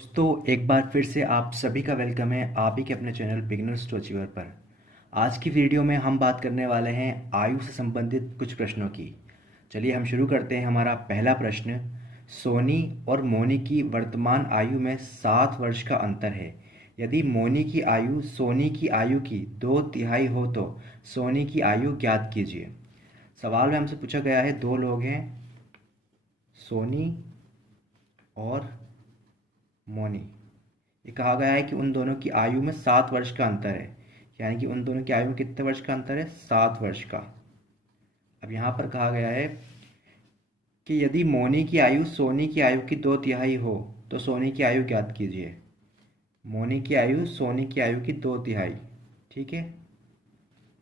दोस्तों एक बार फिर से आप सभी का वेलकम है आप ही के अपने चैनल बिगिनर्स टू अचीवर पर। आज की वीडियो में हम बात करने वाले हैं आयु से संबंधित कुछ प्रश्नों की। चलिए हम शुरू करते हैं। हमारा पहला प्रश्न, सोनी और मोनी की वर्तमान आयु में 7 वर्ष का अंतर है। यदि मोनी की आयु सोनी की आयु की 2/3 हो तो सोनी की आयु ज्ञात कीजिए। सवाल में हमसे पूछा गया है, दो लोग हैं, सोनी और मोनी। ये कहा गया है कि उन दोनों की आयु में 7 वर्ष का अंतर है, यानी कि उन दोनों की आयु में कितने वर्ष का अंतर है? 7 वर्ष का। अब यहाँ पर कहा गया है कि यदि मोनी की आयु सोनी की आयु की 2/3 हो तो सोनी की आयु ज्ञात कीजिए। मोनी की आयु सोनी की आयु की 2/3, ठीक है।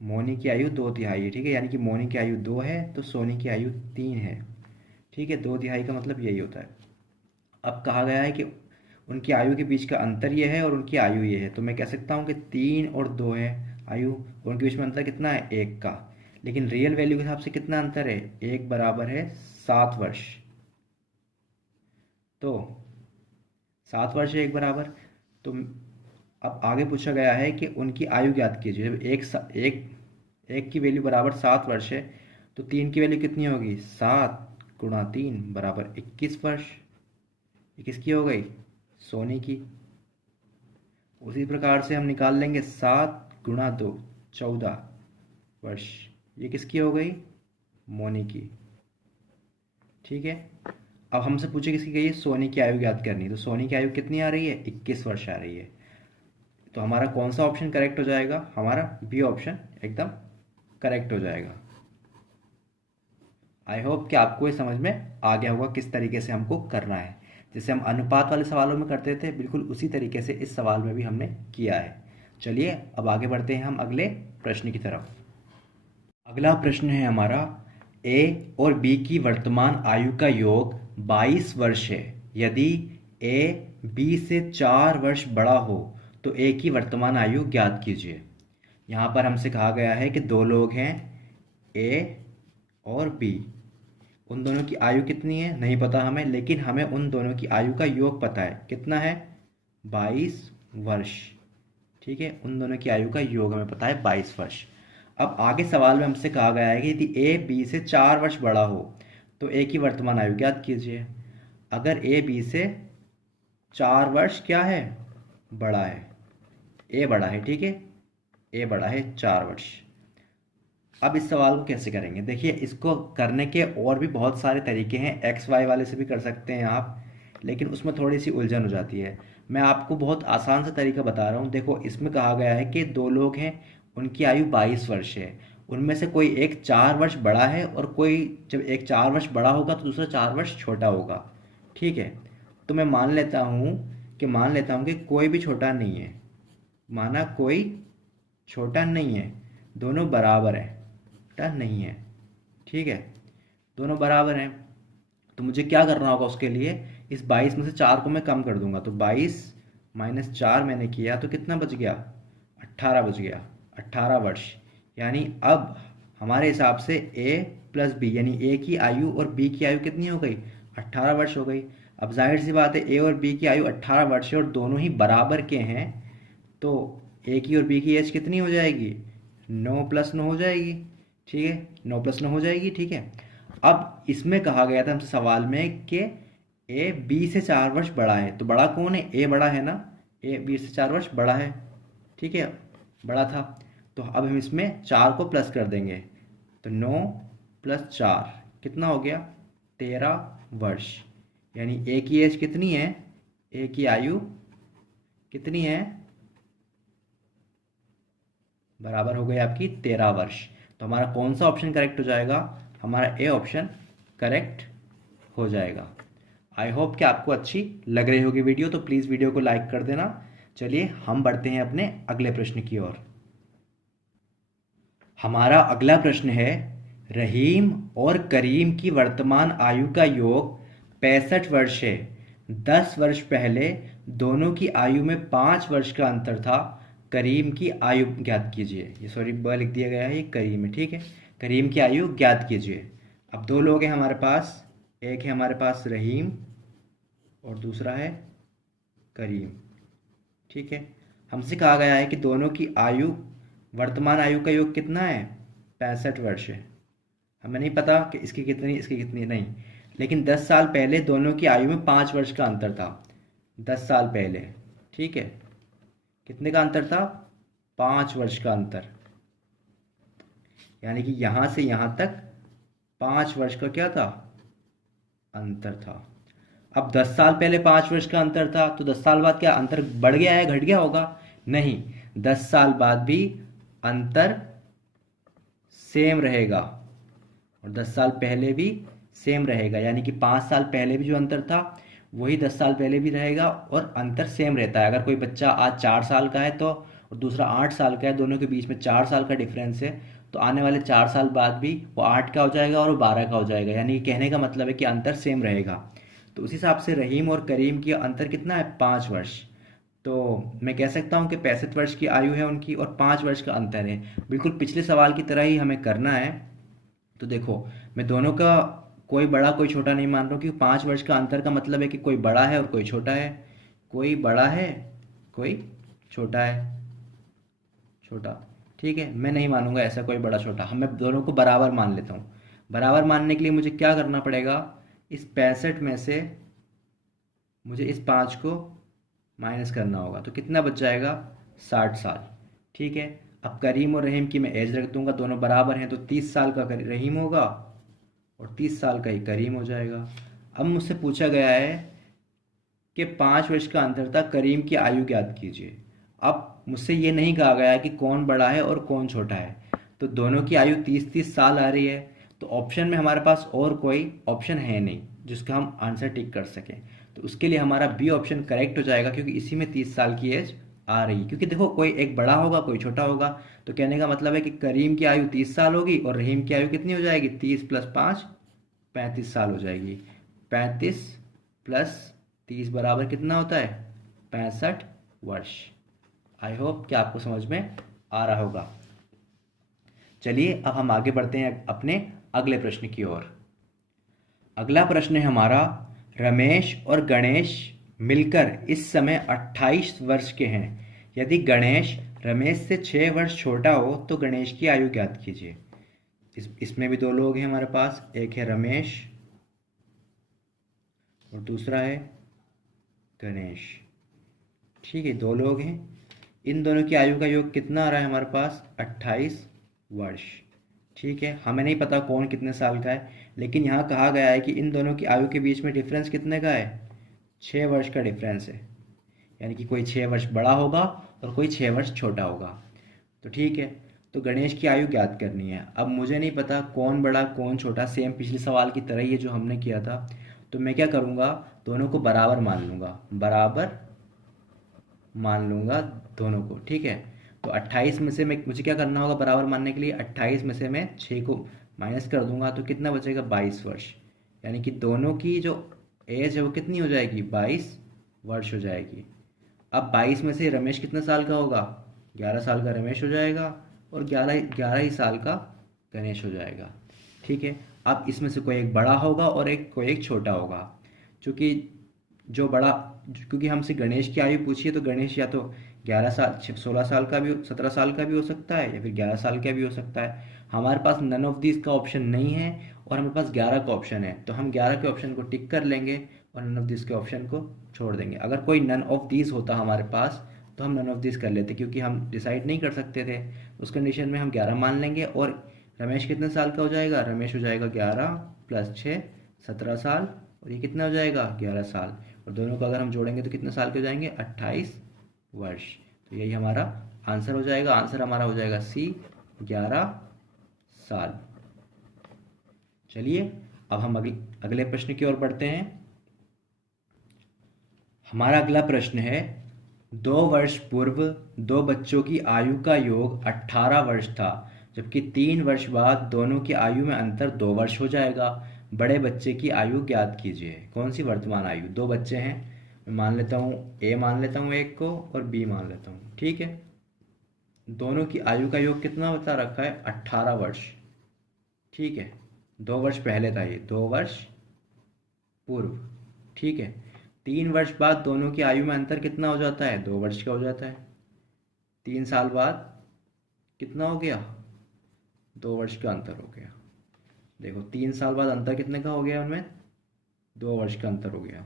मोनी की आयु 2/3 है, ठीक है, यानी कि मोनी की आयु 2 है तो सोनी की आयु 3 है, ठीक है। 2/3 का मतलब यही होता है। अब कहा गया है कि उनकी आयु के बीच का अंतर ये है और उनकी आयु ये है, तो मैं कह सकता हूँ कि 3 और 2 है आयु, उनके बीच में अंतर कितना है? 1 का। लेकिन रियल वैल्यू के हिसाब से कितना अंतर है? 1 बराबर है 7 वर्ष। तो 7 वर्ष है 1 बराबर। तो अब आगे पूछा गया है कि उनकी आयु ज्ञात कीजिए। जब एक की वैल्यू बराबर 7 वर्ष है तो 3 की वैल्यू कितनी होगी? 7 × 3 बराबर 21 वर्ष। ये किसकी हो गई? सोनी की। उसी प्रकार से हम निकाल लेंगे 7 × 2 14 वर्ष। ये किसकी हो गई? मोनी की, ठीक है। अब हमसे पूछे किसकी गई है? सोनी की आयु ज्ञात करनी। तो सोनी की आयु कितनी आ रही है? 21 वर्ष आ रही है। तो हमारा कौन सा ऑप्शन करेक्ट हो जाएगा? हमारा बी ऑप्शन एकदम करेक्ट हो जाएगा। आई होप कि आपको ये समझ में आ गया होगा किस तरीके से हमको करना है। जैसे हम अनुपात वाले सवालों में करते थे, बिल्कुल उसी तरीके से इस सवाल में भी हमने किया है। चलिए अब आगे बढ़ते हैं हम अगले प्रश्न की तरफ। अगला प्रश्न है हमारा, ए और बी की वर्तमान आयु का योग 22 वर्ष है। यदि ए बी से 4 वर्ष बड़ा हो तो ए की वर्तमान आयु ज्ञात कीजिए। यहाँ पर हमसे कहा गया है कि दो लोग हैं, ए और बी। उन दोनों की आयु कितनी है नहीं पता हमें, लेकिन हमें उन दोनों की आयु का योग पता है। कितना है? 22 वर्ष, ठीक है। उन दोनों की आयु का योग हमें पता है 22 वर्ष। अब आगे सवाल में हमसे कहा गया है कि यदि ए बी से 4 वर्ष बड़ा हो तो ए की वर्तमान आयु ज्ञात कीजिए। अगर ए बी से 4 वर्ष क्या है? बड़ा है, ए बड़ा है, ठीक है। ए बड़ा है 4 वर्ष। अब इस सवाल को कैसे करेंगे? देखिए, इसको करने के और भी बहुत सारे तरीके हैं। एक्स वाई वाले से भी कर सकते हैं आप, लेकिन उसमें थोड़ी सी उलझन हो जाती है। मैं आपको बहुत आसान सा तरीका बता रहा हूँ। देखो, इसमें कहा गया है कि दो लोग हैं, उनकी आयु 22 वर्ष है। उनमें से कोई एक 4 वर्ष बड़ा है और कोई, जब एक 4 वर्ष बड़ा होगा तो दूसरा 4 वर्ष छोटा होगा, ठीक है। तो मैं मान लेता हूँ कि कोई भी छोटा नहीं है। माना कोई छोटा नहीं है, दोनों बराबर हैं, छोटा नहीं है, ठीक है। दोनों बराबर हैं तो मुझे क्या करना होगा? उसके लिए इस 22 में से 4 को मैं कम कर दूंगा। तो 22 - 4 मैंने किया तो कितना बच गया? 18 बच गया। 18 वर्ष। यानी अब हमारे हिसाब से ए प्लस बी, यानी ए की आयु और बी की आयु कितनी हो गई? 18 वर्ष हो गई। अब जाहिर सी बात है, ए और बी की आयु 18 वर्ष है और दोनों ही बराबर के हैं, तो ए की और बी की एज कितनी हो जाएगी? 9 + 9 हो जाएगी, ठीक है। 9 + 9 हो जाएगी, ठीक है। अब इसमें कहा गया था हमसे सवाल में कि ए बी से 4 वर्ष बड़ा है, तो बड़ा कौन है? ए बड़ा है ना। ए बी से 4 वर्ष बड़ा है, ठीक है, बड़ा था। तो अब हम इसमें 4 को प्लस कर देंगे, तो 9 + 4 कितना हो गया? 13 वर्ष। यानी ए की एज कितनी है? ए की आयु कितनी है? बराबर हो गई आपकी 13 वर्ष। तो हमारा कौन सा ऑप्शन करेक्ट हो जाएगा? हमारा ए ऑप्शन करेक्ट हो जाएगा। आई होप कि आपको अच्छी लग रही होगी वीडियो, तो प्लीज़ वीडियो को लाइक कर देना। चलिए हम बढ़ते हैं अपने अगले प्रश्न की ओर। हमारा अगला प्रश्न है, रहीम और करीम की वर्तमान आयु का योग 65 वर्ष है। 10 वर्ष पहले दोनों की आयु में 5 वर्ष का अंतर था। करीम की आयु ज्ञात कीजिए। ये सॉरी ब लिख दिया गया है, ये करीम है, ठीक है। करीम की आयु ज्ञात कीजिए। अब दो लोग हैं हमारे पास, एक है हमारे पास रहीम और दूसरा है करीम। ठीक है, हमसे कहा गया है कि दोनों की आयु, वर्तमान आयु का योग कितना है, 65 वर्ष है। हमें नहीं पता कि इसकी कितनी नहीं, लेकिन 10 साल पहले दोनों की आयु में 5 वर्ष का अंतर था। 10 साल पहले, ठीक है, कितने का अंतर था, 5 वर्ष का अंतर। यानी कि यहाँ से यहाँ तक 5 वर्ष का क्या था, अंतर था। अब 10 साल पहले 5 वर्ष का अंतर था, तो 10 साल बाद क्या अंतर बढ़ गया है, घट गया होगा, नहीं, 10 साल बाद भी अंतर सेम रहेगा और 10 साल पहले भी सेम रहेगा। यानी कि 5 साल पहले भी जो अंतर था वही 10 साल पहले भी रहेगा और अंतर सेम रहता है। अगर कोई बच्चा आज 4 साल का है तो और दूसरा 8 साल का है, दोनों के बीच में 4 साल का डिफरेंस है, तो आने वाले 4 साल बाद भी वो 8 का हो जाएगा और वो 12 का हो जाएगा। यानी कि कहने का मतलब है कि अंतर सेम रहेगा। तो उस हिसाब से रहीम और करीम की अंतर कितना है, 5 वर्ष। तो मैं कह सकता हूँ कि 65 वर्ष की आयु है उनकी और 5 वर्ष का अंतर है। बिल्कुल पिछले सवाल की तरह ही हमें करना है। तो देखो, मैं दोनों का कोई बड़ा कोई छोटा नहीं मान रहा हूँ, क्योंकि 5 वर्ष का अंतर का मतलब है कि कोई बड़ा है और कोई छोटा है, कोई बड़ा है कोई छोटा है, छोटा। ठीक है, मैं नहीं मानूंगा ऐसा कोई बड़ा छोटा, हम मैं दोनों को बराबर मान लेता हूँ। बराबर मानने के लिए मुझे क्या करना पड़ेगा, इस 65 में से मुझे इस 5 को माइनस करना होगा, तो कितना बच जाएगा, 60 साल। ठीक है, अब करीम और रहीम की मैं एज रख दूंगा, दोनों बराबर हैं, तो 30 साल का रहीम होगा और 30 साल का ही करीम हो जाएगा। अब मुझसे पूछा गया है कि 5 वर्ष का अंतर था, करीम की आयु ज्ञात कीजिए। अब मुझसे ये नहीं कहा गया है कि कौन बड़ा है और कौन छोटा है, तो दोनों की आयु 30-30 साल आ रही है, तो ऑप्शन में हमारे पास और कोई ऑप्शन है नहीं जिसका हम आंसर टिक कर सकें। तो उसके लिए हमारा बी ऑप्शन करेक्ट हो जाएगा, क्योंकि इसी में 30 साल की एज आ रही है। क्योंकि देखो, कोई एक बड़ा होगा कोई छोटा होगा, तो कहने का मतलब है कि करीम की आयु 30 साल होगी और रहीम की आयु कितनी हो जाएगी, 30 + 5 35 साल हो जाएगी। 35 + 30 बराबर कितना होता है, 65 वर्ष। आई होप कि आपको समझ में आ रहा होगा। चलिए अब हम आगे बढ़ते हैं अपने अगले प्रश्न की ओर। अगला प्रश्न है हमारा, रमेश और गणेश मिलकर इस समय 28 वर्ष के हैं। यदि गणेश रमेश से 6 वर्ष छोटा हो तो गणेश की आयु ज्ञात कीजिए। इसमें भी दो लोग हैं हमारे पास, एक है रमेश और दूसरा है गणेश। ठीक है, दो लोग हैं, इन दोनों की आयु का योग कितना आ रहा है हमारे पास, 28 वर्ष। ठीक है, हमें नहीं पता कौन कितने साल का है, लेकिन यहाँ कहा गया है कि इन दोनों की आयु के बीच में डिफरेंस कितने का है, 6 वर्ष का डिफरेंस है। यानी कि कोई 6 वर्ष बड़ा होगा और कोई 6 वर्ष छोटा होगा। तो ठीक है, तो गणेश की आयु ज्ञात करनी है। अब मुझे नहीं पता कौन बड़ा कौन छोटा, सेम पिछले सवाल की तरह ही है जो हमने किया था। तो मैं क्या करूँगा, दोनों को बराबर मान लूँगा, बराबर मान लूँगा दोनों को। ठीक है, तो 28 में से मैं, मुझे क्या करना होगा बराबर मानने के लिए, 28 में से मैं 6 को माइनस कर दूंगा, तो कितना बचेगा, 22 वर्ष। यानी कि दोनों की जो एज है वो कितनी हो जाएगी, 22 वर्ष हो जाएगी। अब 22 में से रमेश कितने साल का होगा, 11 साल का रमेश हो जाएगा और 11 ही साल का गणेश हो जाएगा। ठीक है, अब इसमें से कोई एक बड़ा होगा और कोई एक छोटा होगा। चूँकि जो बड़ा, क्योंकि हमसे गणेश की आयु पूछी है, तो गणेश या तो 11 साल 16 साल का भी, 17 साल का भी हो सकता है, या फिर 11 साल का भी हो सकता है। हमारे पास नन ऑफ दिस का ऑप्शन नहीं है और हमारे पास 11 का ऑप्शन है, तो हम 11 के ऑप्शन को टिक कर लेंगे और नन ऑफ दिस के ऑप्शन को छोड़ देंगे। अगर कोई नन ऑफ दिस होता हमारे पास तो हम नन ऑफ दिस कर लेते, क्योंकि हम डिसाइड नहीं कर सकते थे। उस कंडीशन में हम 11 मान लेंगे। और रमेश कितने साल का हो जाएगा, रमेश हो जाएगा 11 + 6 17 साल, और ये कितना हो जाएगा, 11 साल। और दोनों को अगर हम जोड़ेंगे तो कितने साल के हो जाएंगे, 28 वर्ष। तो यही हमारा आंसर हो जाएगा। आंसर हमारा हो जाएगा सी, 11 साल। चलिए अब हम अगले प्रश्न की ओर बढ़ते हैं। हमारा अगला प्रश्न है, 2 वर्ष पूर्व दो बच्चों की आयु का योग 18 वर्ष था, जबकि 3 वर्ष बाद दोनों की आयु में अंतर 2 वर्ष हो जाएगा। बड़े बच्चे की आयु ज्ञात कीजिए। कौन सी वर्तमान आयु, दो बच्चे हैं, मैं मान लेता हूँ ए मान लेता हूँ एक को और बी मान लेता हूँ। ठीक है, दोनों की आयु का योग कितना बता रखा है, 18 वर्ष। ठीक है, 2 वर्ष पहले था ये, 2 वर्ष पूर्व। ठीक है, 3 वर्ष बाद दोनों की आयु में अंतर कितना हो जाता है? 2 वर्ष का हो जाता है। 3 साल बाद कितना हो गया? 2 वर्ष का अंतर हो गया। देखो 3 साल बाद अंतर कितने का हो गया उनमें? 2 वर्ष का अंतर हो गया।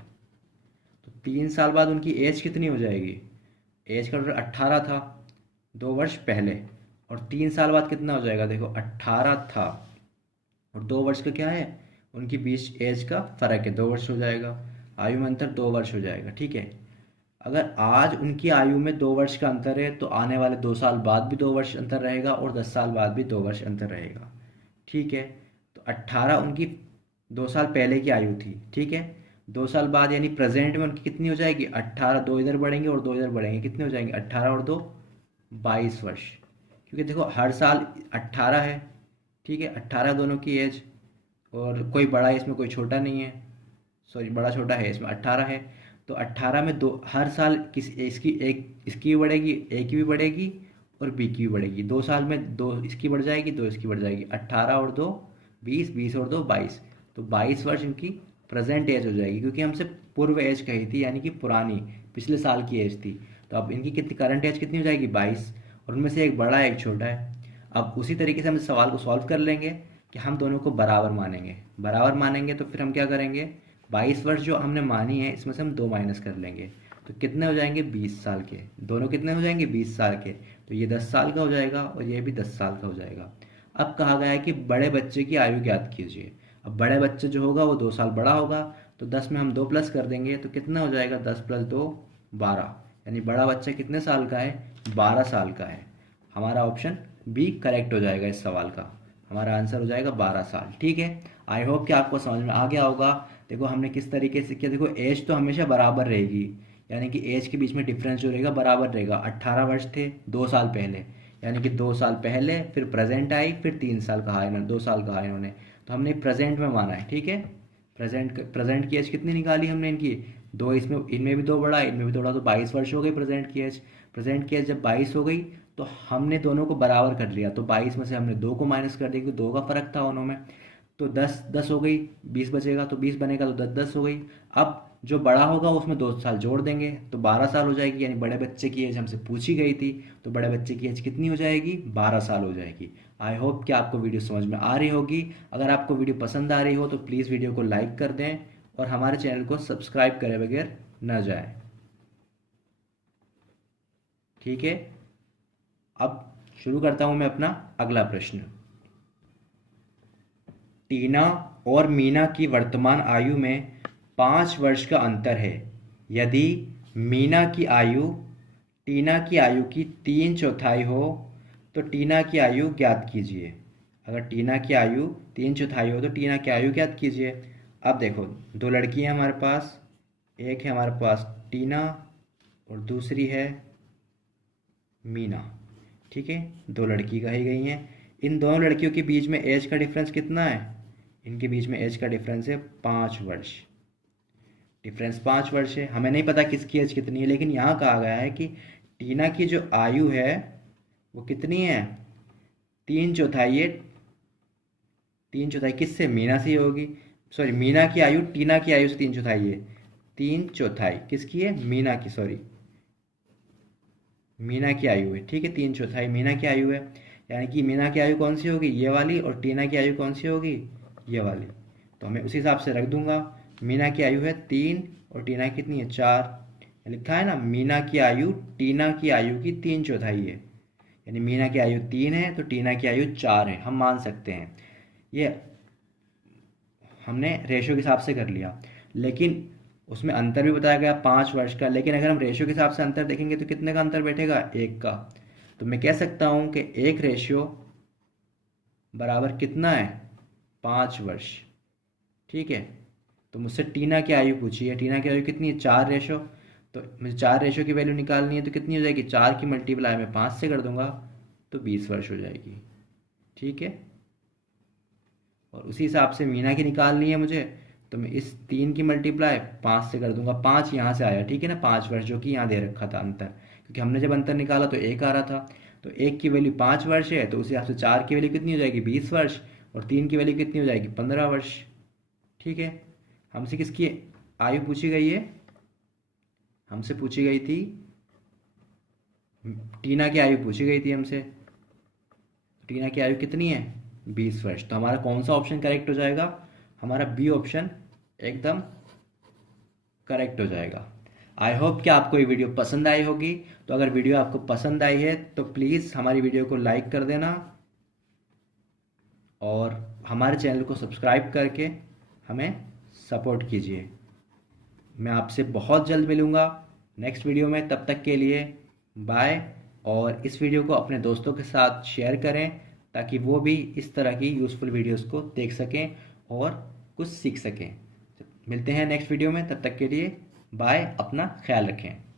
तो 3 साल बाद उनकी एज कितनी हो जाएगी? एज का टोटल 18 था 2 वर्ष पहले, और 3 साल बाद कितना हो जाएगा? देखो 18 था और 2 वर्ष का क्या है? उनकी बीच एज का फ़र्क है, 2 वर्ष हो जाएगा। आयु में अंतर 2 वर्ष हो जाएगा। ठीक है, अगर आज उनकी आयु में 2 वर्ष का अंतर है तो आने वाले 2 साल बाद भी 2 वर्ष अंतर रहेगा और 10 साल बाद भी 2 वर्ष अंतर रहेगा। ठीक है, तो 18 उनकी 2 साल पहले की आयु थी। ठीक है, 2 साल बाद यानी प्रेजेंट में उनकी कितनी हो जाएगी? 18, 2 इधर बढ़ेंगे और 2 इधर बढ़ेंगे, कितने हो जाएंगे? 18 और 2 22 वर्ष। क्योंकि देखो हर साल 18 है। ठीक है, 18 दोनों की एज, और कोई बड़ा है इसमें, कोई छोटा नहीं है। सॉरी, बड़ा छोटा है इसमें, 18 है। तो 18 में दो हर साल इसकी भी बढ़ेगी, ए की भी बढ़ेगी और बी की भी बढ़ेगी। 2 साल में 2 इसकी बढ़ जाएगी, 2 इसकी बढ़ जाएगी। 18 और 2 20, 20 और 2 22। तो 22 वर्ष इनकी प्रेजेंट एज हो जाएगी, क्योंकि हमसे पूर्व एज कही थी, यानी कि पुरानी पिछले साल की एज थी। तो अब इनकी कितनी करंट एज कितनी हो जाएगी? 22, और उनमें से एक बड़ा है एक छोटा है। अब उसी तरीके से हम इस सवाल को सॉल्व कर लेंगे कि हम दोनों को बराबर मानेंगे। बराबर मानेंगे तो फिर हम क्या करेंगे? 22 वर्ष जो हमने मानी है इसमें से हम 2 माइनस कर लेंगे, तो कितने हो जाएंगे? 20 साल के। दोनों कितने हो जाएंगे? 20 साल के। तो ये 10 साल का हो जाएगा और ये भी 10 साल का हो जाएगा। अब कहा गया है कि बड़े बच्चे की आयु ज्ञात कीजिए। अब बड़े बच्चे जो होगा वो 2 साल बड़ा होगा, तो 10 में हम 2 प्लस कर देंगे, तो कितना हो जाएगा? 10 + 2 12। यानी बड़ा बच्चा कितने साल का है? 12 साल का है। हमारा ऑप्शन बी करेक्ट हो जाएगा इस सवाल का। हमारा आंसर हो जाएगा 12 साल। ठीक है, आई होप कि आपको समझ में आ गया होगा। देखो हमने किस तरीके से किया। देखो एज तो हमेशा बराबर रहेगी, यानी कि एज के बीच में डिफरेंस जो रहेगा बराबर रहेगा। 18 वर्ष थे 2 साल पहले, यानी कि 2 साल पहले, फिर प्रेजेंट आई, फिर 3 साल कहा इन्होंने, 2 साल कहा इन्होंने, तो हमने प्रेजेंट में माना है। ठीक है, प्रेजेंट की एज कितनी निकाली हमने इनकी? 2, इसमें इनमें भी 2 बढ़ा, इनमें भी 2 बढ़ा, तो 22 वर्ष हो गई प्रेजेंट की एज। प्रेजेंट की एज जब 22 हो गई तो हमने दोनों को बराबर कर लिया, तो 22 में से हमने 2 को माइनस कर दिया, क्योंकि 2 का फर्क था उन्हों में। तो 10 10 हो गई, 20 बचेगा, तो 20 बनेगा, तो 10 10 हो गई। अब जो बड़ा होगा उसमें 2 साल जोड़ देंगे तो 12 साल हो जाएगी। यानी बड़े बच्चे की एज हमसे पूछी गई थी, तो बड़े बच्चे की एज कितनी हो जाएगी? 12 साल हो जाएगी। आई होप कि आपको वीडियो समझ में आ रही होगी। अगर आपको वीडियो पसंद आ रही हो तो प्लीज़ वीडियो को लाइक कर दें और हमारे चैनल को सब्सक्राइब करे बगैर न जाए। ठीक है, अब शुरू करता हूं मैं अपना अगला प्रश्न। टीना और मीना की वर्तमान आयु में 5 वर्ष का अंतर है। यदि मीना की आयु टीना की आयु की 3/4 हो तो टीना की आयु ज्ञात कीजिए। अगर टीना की आयु 3/4 हो तो टीना की आयु ज्ञात कीजिए। अब देखो 2 लड़की हैं हमारे पास, एक है हमारे पास टीना और दूसरी है मीना। ठीक है, 2 लड़की कही गई हैं। इन दोनों लड़कियों के बीच में एज का डिफरेंस कितना है? इनके बीच में एज का डिफरेंस है 5 वर्ष। डिफरेंस 5 वर्ष है। हमें नहीं पता किसकी एज कितनी है, लेकिन यहाँ कहा गया है कि टीना की जो आयु है वो कितनी है? 3/4 है। 3/4 किससे? मीना से ही होगी। सॉरी, मीना की आयु टीना की आयु से 3/4 है। 3/4 किसकी है? मीना की। सॉरी, मीना की आयु है। ठीक है, 3/4 मीना की आयु है। यानी कि मीना की आयु कौन सी होगी? ये वाली। और टीना की आयु कौन सी होगी? ये वाली। तो हमें उसी हिसाब से रख दूंगा। मीना की आयु है 3 और टीना की कितनी है? 4। लिखा है ना, मीना की आयु टीना की आयु की 3/4 है। यानी मीना की आयु 3 है तो टीना की आयु 4 है, हम मान सकते हैं। ये हमने रेशो के हिसाब से कर लिया, लेकिन उसमें अंतर भी बताया गया 5 वर्ष का। लेकिन अगर हम रेशियो के हिसाब से अंतर देखेंगे तो कितने का अंतर बैठेगा? 1 का। तो मैं कह सकता हूं कि 1 रेशियो बराबर कितना है? 5 वर्ष। ठीक है, तो मुझसे टीना की आयु पूछी है। टीना की आयु कितनी है? 4 रेशो। तो मुझे 4 रेशो की वैल्यू निकालनी है, तो कितनी हो जाएगी? 4 की मल्टीप्लाई मैं 5 से कर दूंगा तो 20 वर्ष हो जाएगी। ठीक है, और उसी हिसाब से मीना की निकालनी है मुझे, तो मैं इस 3 की मल्टीप्लाई 5 से कर दूंगा। 5 यहाँ से आया, ठीक है ना, 5 वर्ष जो कि यहाँ दे रखा था अंतर, क्योंकि हमने जब अंतर निकाला तो 1 आ रहा था। तो 1 की वैल्यू 5 वर्ष है, तो उसी हिसाब से 4 की वैल्यू कितनी हो जाएगी? 20 वर्ष। और 3 की वैल्यू कितनी हो जाएगी? 15 वर्ष। ठीक है, हमसे किसकी आयु पूछी गई है? हमसे पूछी गई थी, टीना की आयु पूछी गई थी हमसे। टीना की आयु कितनी है? 20 वर्ष। तो हमारा कौन सा ऑप्शन करेक्ट हो जाएगा? हमारा बी ऑप्शन एकदम करेक्ट हो जाएगा। आई होप कि आपको ये वीडियो पसंद आई होगी। तो अगर वीडियो आपको पसंद आई है तो प्लीज़ हमारी वीडियो को लाइक कर देना और हमारे चैनल को सब्सक्राइब करके हमें सपोर्ट कीजिए। मैं आपसे बहुत जल्द मिलूँगा नेक्स्ट वीडियो में। तब तक के लिए बाय। और इस वीडियो को अपने दोस्तों के साथ शेयर करें ताकि वो भी इस तरह की यूज़फुल वीडियोस को देख सकें और कुछ सीख सकें। मिलते हैं नेक्स्ट वीडियो में, तब तक के लिए बाय। अपना ख्याल रखें।